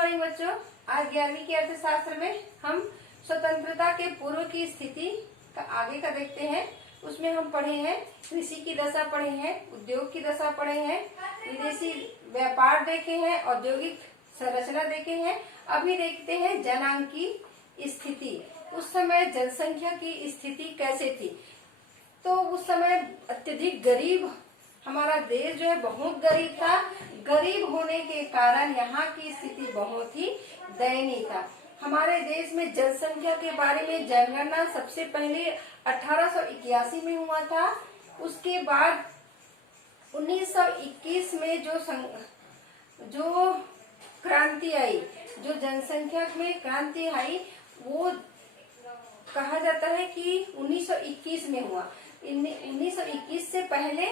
Morning बच्चों। आज 11वीं के अर्थशास्त्र में हम स्वतंत्रता के पूर्व की स्थिति का आगे का देखते हैं। उसमें हम पढ़े हैं कृषि की दशा पढ़े हैं, उद्योग की दशा पढ़े हैं, विदेशी व्यापार देखे हैं, औद्योगिक संरचना देखे हैं। अभी देखते हैं जनांग की स्थिति। उस समय जनसंख्या की स्थिति कैसे थी? तो उस समय अत्यधिक गरीब हमारा देश जो है बहुत गरीब था। गरीब होने के कारण यहाँ की स्थिति बहुत ही दयनीय था। हमारे देश में जनसंख्या के बारे में जनगणना सबसे पहले 1881 में हुआ था। उसके बाद 1921 में जो क्रांति आई, जो जनसंख्या में क्रांति आई, वो कहा जाता है कि 1921 में हुआ। 1921 से पहले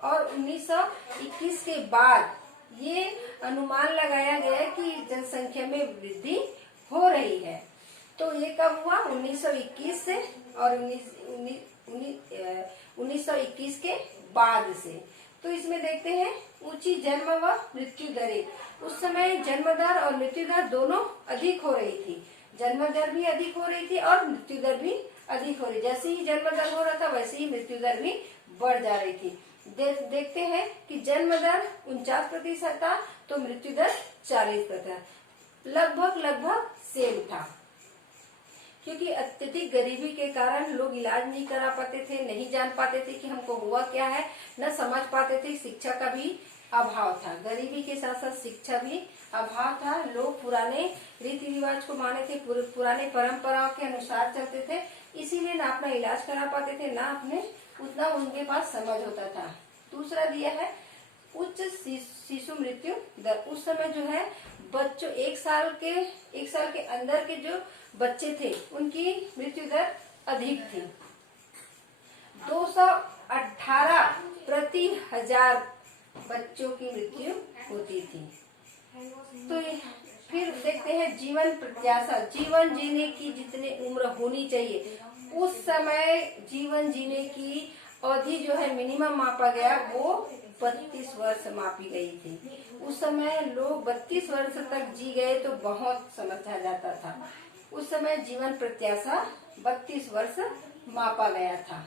और 1921 के बाद ये अनुमान लगाया गया कि जनसंख्या में वृद्धि हो रही है। तो ये कब हुआ? 1921 से और 1921 के बाद से। तो इसमें देखते हैं ऊंची जन्म व मृत्यु दरें। उस समय जन्म दर और मृत्यु दर दोनों अधिक हो रही थी। जन्म दर भी अधिक हो रही थी और मृत्यु दर भी अधिक हो रही। जैसे ही जन्म दर हो रहा था वैसे ही मृत्यु दर भी बढ़ जा रही थी। देखते हैं कि जन्म दर 49% था तो मृत्यु दर 40%, लगभग सेम था। क्योंकि अत्यधिक गरीबी के कारण लोग इलाज नहीं करा पाते थे, नहीं जान पाते थे कि हमको हुआ क्या है, न समझ पाते थे। शिक्षा का भी अभाव था। गरीबी के साथ साथ शिक्षा भी अभाव था। लोग पुराने रीति रिवाज को माने थे, पुराने परंपराओं के अनुसार चलते थे। इसीलिए ना अपना इलाज करा पाते थे, ना अपने उतना उनके पास समझ होता था। दूसरा दिया है उच्च शिशु मृत्यु दर। उस समय जो है बच्चों एक साल के अंदर के जो बच्चे थे उनकी मृत्यु दर अधिक थी। 218 प्रति 1000 बच्चों की मृत्यु होती थी। तो फिर देखते हैं जीवन प्रत्याशा। जीवन जीने की जितनी उम्र होनी चाहिए, उस समय जीवन जीने की अवधि जो है मिनिमम मापा गया, वो 32 वर्ष मापी गई थी। उस समय लोग 32 वर्ष तक जी गए तो बहुत समझा जाता था। उस समय जीवन प्रत्याशा 32 वर्ष मापा गया था।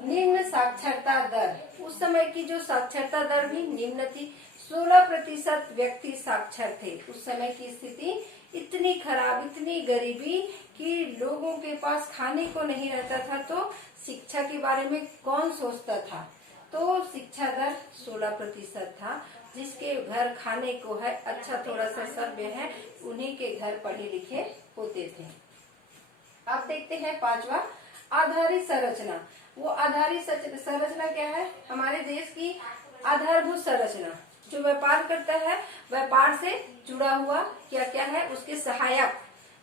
निम्न साक्षरता दर। उस समय की जो साक्षरता दर भी निम्न थी। 16% व्यक्ति साक्षर थे। उस समय की स्थिति इतनी खराब, इतनी गरीबी कि लोगों के पास खाने को नहीं रहता था, तो शिक्षा के बारे में कौन सोचता था। तो शिक्षा दर 16% था। जिसके घर खाने को है, अच्छा थोड़ा सा सभ्य है, उन्हीं के घर पढ़े लिखे होते थे। अब देखते हैं पांचवा, आधारित संरचना। वो आधारित संरचना क्या है? हमारे देश की आधारभूत संरचना। जो व्यापार करता है, व्यापार से जुड़ा हुआ क्या क्या है, उसके सहायक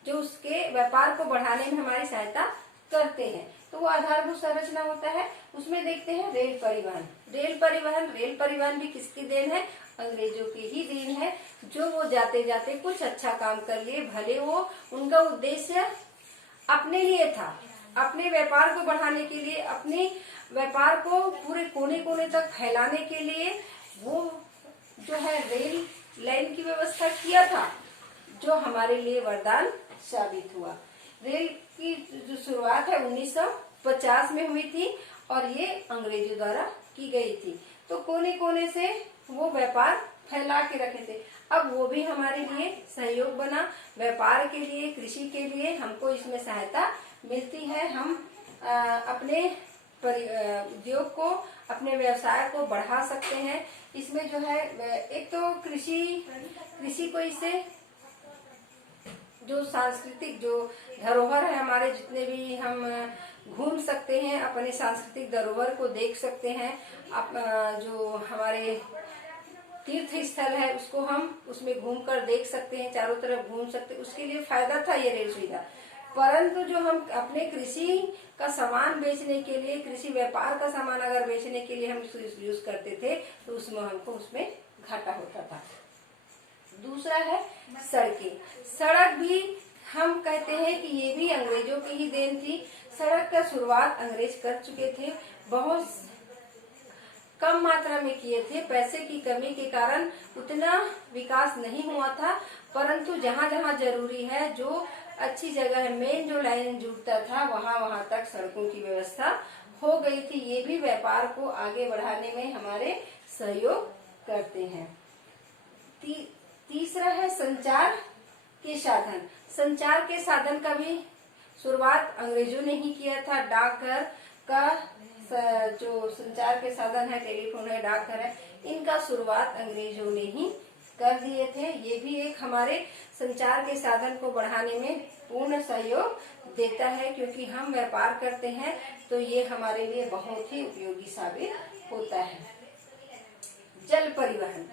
जो उसके व्यापार को बढ़ाने में हमारी सहायता करते हैं, तो वो आधारभूत संरचना होता है। उसमें देखते हैं रेल परिवहन। रेल परिवहन भी किसकी देन है? अंग्रेजों की ही देन है। जो वो जाते जाते कुछ अच्छा काम कर लिए, भले वो उनका उद्देश्य अपने लिए था, अपने व्यापार को बढ़ाने के लिए, अपने व्यापार को पूरे कोने कोने तक फैलाने के लिए वो जो है रेल लाइन की व्यवस्था किया था, जो हमारे लिए वरदान साबित हुआ। रेल की जो शुरुआत है 1950 में हुई थी और ये अंग्रेजों द्वारा की गई थी। तो कोने कोने से वो व्यापार फैला के रखे थे। अब वो भी हमारे लिए सहयोग बना। व्यापार के लिए, कृषि के लिए हमको इसमें सहायता मिलती है। हम अपने उद्योग को, अपने व्यवसाय को बढ़ा सकते हैं। इसमें जो है एक तो कृषि को इससे जो सांस्कृतिक जो धरोहर है हमारे, जितने भी हम घूम सकते हैं, अपने सांस्कृतिक धरोहर को देख सकते हैं। जो हमारे तीर्थ स्थल है उसको हम उसमें घूमकर देख सकते हैं, चारों तरफ घूम सकते हैं। उसके लिए फायदा था ये रेल सुविधा। परंतु जो हम अपने कृषि का सामान बेचने के लिए, कृषि व्यापार का सामान अगर बेचने के लिए हम इसको यूज करते थे तो उसमें घाटा होता था। दूसरा है सड़कें। सड़क भी हम कहते हैं कि ये भी अंग्रेजों की ही देन थी। सड़क का शुरुआत अंग्रेज कर चुके थे। बहुत कम मात्रा में किए थे। पैसे की कमी के कारण उतना विकास नहीं हुआ था, परंतु जहाँ जहाँ जरूरी है, जो अच्छी जगह है, मेन जो लाइन जुड़ता था, वहाँ तक सड़कों की व्यवस्था हो गई थी। ये भी व्यापार को आगे बढ़ाने में हमारे सहयोग करते हैं। तीसरा है संचार के साधन। संचार के साधन का भी शुरुआत अंग्रेजों ने ही किया था। डाकघर का जो संचार के साधन है, टेलीफोन है, डाकघर है, इनका शुरुआत अंग्रेजों ने ही कर दिए थे। ये भी एक हमारे संचार के साधन को बढ़ाने में पूर्ण सहयोग देता है, क्योंकि हम व्यापार करते हैं तो ये हमारे लिए बहुत ही उपयोगी साबित होता है। जल परिवहन।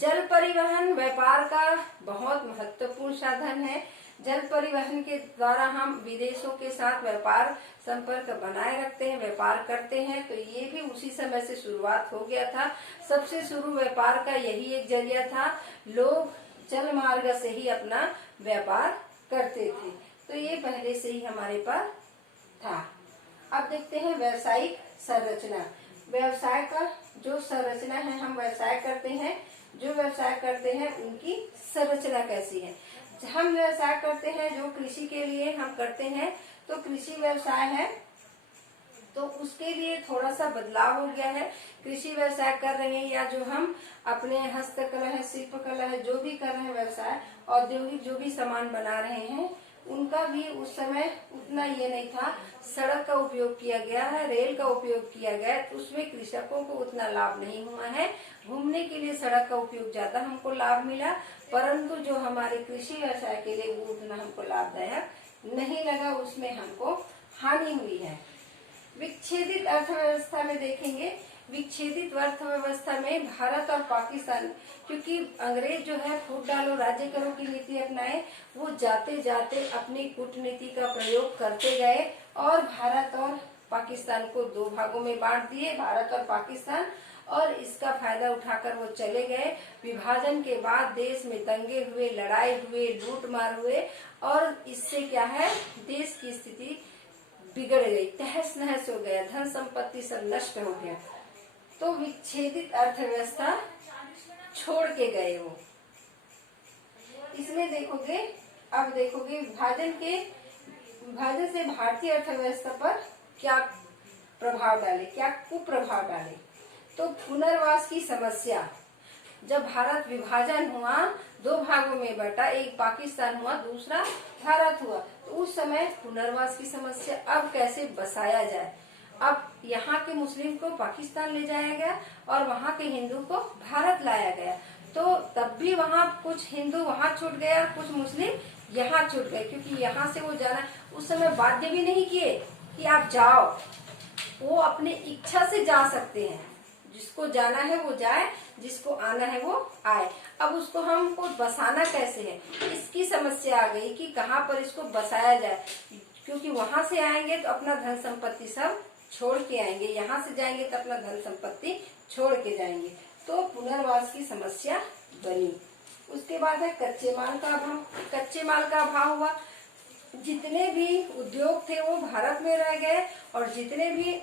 जल परिवहन व्यापार का बहुत महत्वपूर्ण साधन है। जल परिवहन के द्वारा हम विदेशों के साथ व्यापार संपर्क बनाए रखते हैं, व्यापार करते हैं। तो ये भी उसी समय से शुरुआत हो गया था। सबसे शुरू व्यापार का यही एक जरिया था। लोग जल मार्ग से ही अपना व्यापार करते थे, तो ये पहले से ही हमारे पास था। अब देखते हैं व्यवसायिक संरचना। व्यवसाय का जो संरचना है, हम व्यवसाय करते हैं, जो व्यवसाय करते हैं उनकी संरचना कैसी है। हम व्यवसाय करते हैं जो कृषि के लिए हम करते हैं, तो कृषि व्यवसाय है, तो उसके लिए थोड़ा सा बदलाव हो गया है। कृषि व्यवसाय कर रहे हैं या जो हम अपने हस्तकला है, शिल्पकला है, जो भी कर रहे हैं व्यवसाय, औद्योगिक जो भी सामान बना रहे हैं, उनका भी उस समय उतना ये नहीं था। सड़क का उपयोग किया गया है, रेल का उपयोग किया गया है, तो उसमें कृषकों को उतना लाभ नहीं हुआ है। घूमने के लिए सड़क का उपयोग ज्यादा हमको लाभ मिला, परंतु जो हमारे कृषि व्यवसाय के लिए वो उतना हमको लाभदायक नहीं लगा, उसमें हमको हानि हुई है। विच्छेदित अर्थव्यवस्था में देखेंगे, विच्छेदित अर्थव्यवस्था में भारत और पाकिस्तान, क्योंकि अंग्रेज जो है फूट डालो राज्य करो की नीति अपनाए, वो जाते जाते अपनी कूटनीति का प्रयोग करते गए और भारत और पाकिस्तान को दो भागों में बांट दिए, भारत और पाकिस्तान, और इसका फायदा उठाकर वो चले गए। विभाजन के बाद देश में दंगे हुए, लड़ाई हुए, लूट मार हुए, और इससे क्या है, देश की स्थिति बिगड़ गई, तहस नहस हो गया, धन संपत्ति सब नष्ट हो गया। तो विच्छेदित अर्थव्यवस्था छोड़ के गए वो। इसमें देखोगे, अब देखोगे विभाजन से भारतीय अर्थव्यवस्था पर क्या प्रभाव डाले, क्या कुप्रभाव डाले। तो पुनर्वास की समस्या, जब भारत विभाजन हुआ, दो भागों में बटा, एक पाकिस्तान हुआ, दूसरा भारत हुआ, तो उस समय पुनर्वास की समस्या, अब कैसे बसाया जाए। अब यहाँ के मुस्लिम को पाकिस्तान ले जाया गया और वहाँ के हिंदू को भारत लाया गया, तो तब भी वहाँ कुछ हिंदू वहाँ छूट गए और कुछ मुस्लिम यहाँ छूट गए, क्योंकि यहाँ से वो जाना, उस समय बाध्य भी नहीं किए कि आप जाओ, वो अपने इच्छा से जा सकते हैं। जिसको जाना है वो जाए, जिसको आना है वो आए। अब उसको हमको बसाना कैसे है, इसकी समस्या आ गई कि कहाँ पर इसको बसाया जाए, क्योंकि वहां से आएंगे तो अपना धन संपत्ति सब छोड़ के आएंगे, यहाँ से जाएंगे तो अपना धन संपत्ति छोड़ के जाएंगे, तो पुनर्वास की समस्या बनी। उसके बाद है कच्चे माल का अभाव। कच्चे माल का अभाव हुआ, जितने भी उद्योग थे वो भारत में रह गए और जितने भी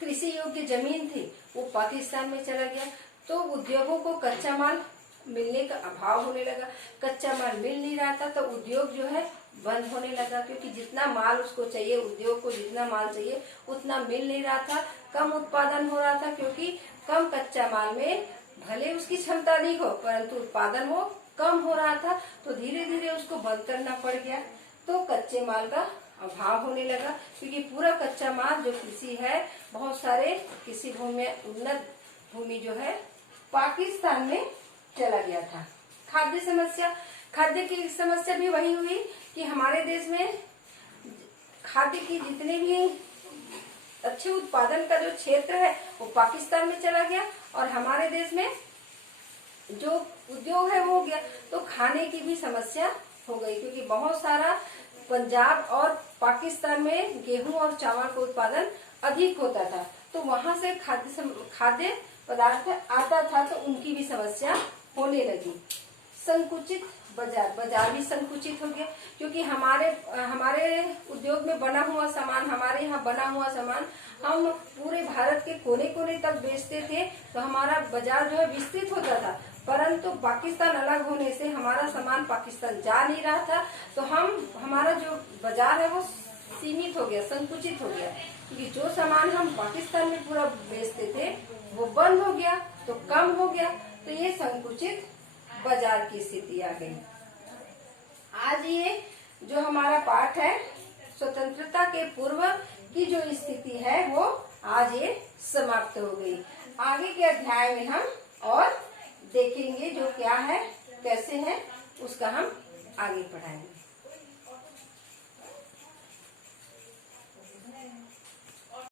कृषि योग्य जमीन थी वो पाकिस्तान में चला गया, तो उद्योगों को कच्चा माल मिलने का अभाव होने लगा। कच्चा माल मिल नहीं रहा था तो उद्योग जो है बंद होने लगा, क्योंकि जितना माल उसको चाहिए, उद्योग को जितना माल चाहिए उतना मिल नहीं रहा था, कम उत्पादन हो रहा था, क्योंकि कम कच्चा माल में भले उसकी क्षमता अधिक हो परंतु उत्पादन वो कम हो रहा था, तो धीरे धीरे उसको बंद करना पड़ गया। तो कच्चे माल का अभाव होने लगा, क्योंकि पूरा कच्चा माल जो कृषि है, बहुत सारे कृषि भूमि में उन्नत भूमि जो है पाकिस्तान में चला गया था। खाद्य समस्या, खाद्य की समस्या भी वही हुई कि हमारे देश में खाद्य की जितने भी अच्छे उत्पादन का जो क्षेत्र है वो पाकिस्तान में चला गया और हमारे देश में जो उद्योग है वो हो गया, तो खाने की भी समस्या हो गई, क्योंकि बहुत सारा पंजाब और पाकिस्तान में गेहूं और चावल का उत्पादन अधिक होता था, तो वहां से खाद्य पदार्थ आता था, तो उनकी भी समस्या होने लगी। संकुचित बाजार भी संकुचित हो गया, क्योंकि हमारे उद्योग में बना हुआ सामान, हमारे यहाँ बना हुआ सामान हम पूरे भारत के कोने कोने तक बेचते थे, तो हमारा बाजार जो है विस्तृत होता था। परंतु पाकिस्तान अलग होने से हमारा सामान पाकिस्तान जा नहीं रहा था, तो हमारा जो बाजार है वो सीमित हो गया, संकुचित हो गया, क्योंकि जो सामान हम पाकिस्तान में पूरा बेचते थे वो बंद हो गया, तो कम हो गया, तो ये संकुचित बाजार की स्थिति आ गई। आज ये जो हमारा पाठ है स्वतंत्रता के पूर्व की जो स्थिति है वो आज ये समाप्त हो गई। आगे के अध्याय में हम और देखेंगे जो क्या है, कैसे है, उसका हम आगे पढ़ाएंगे।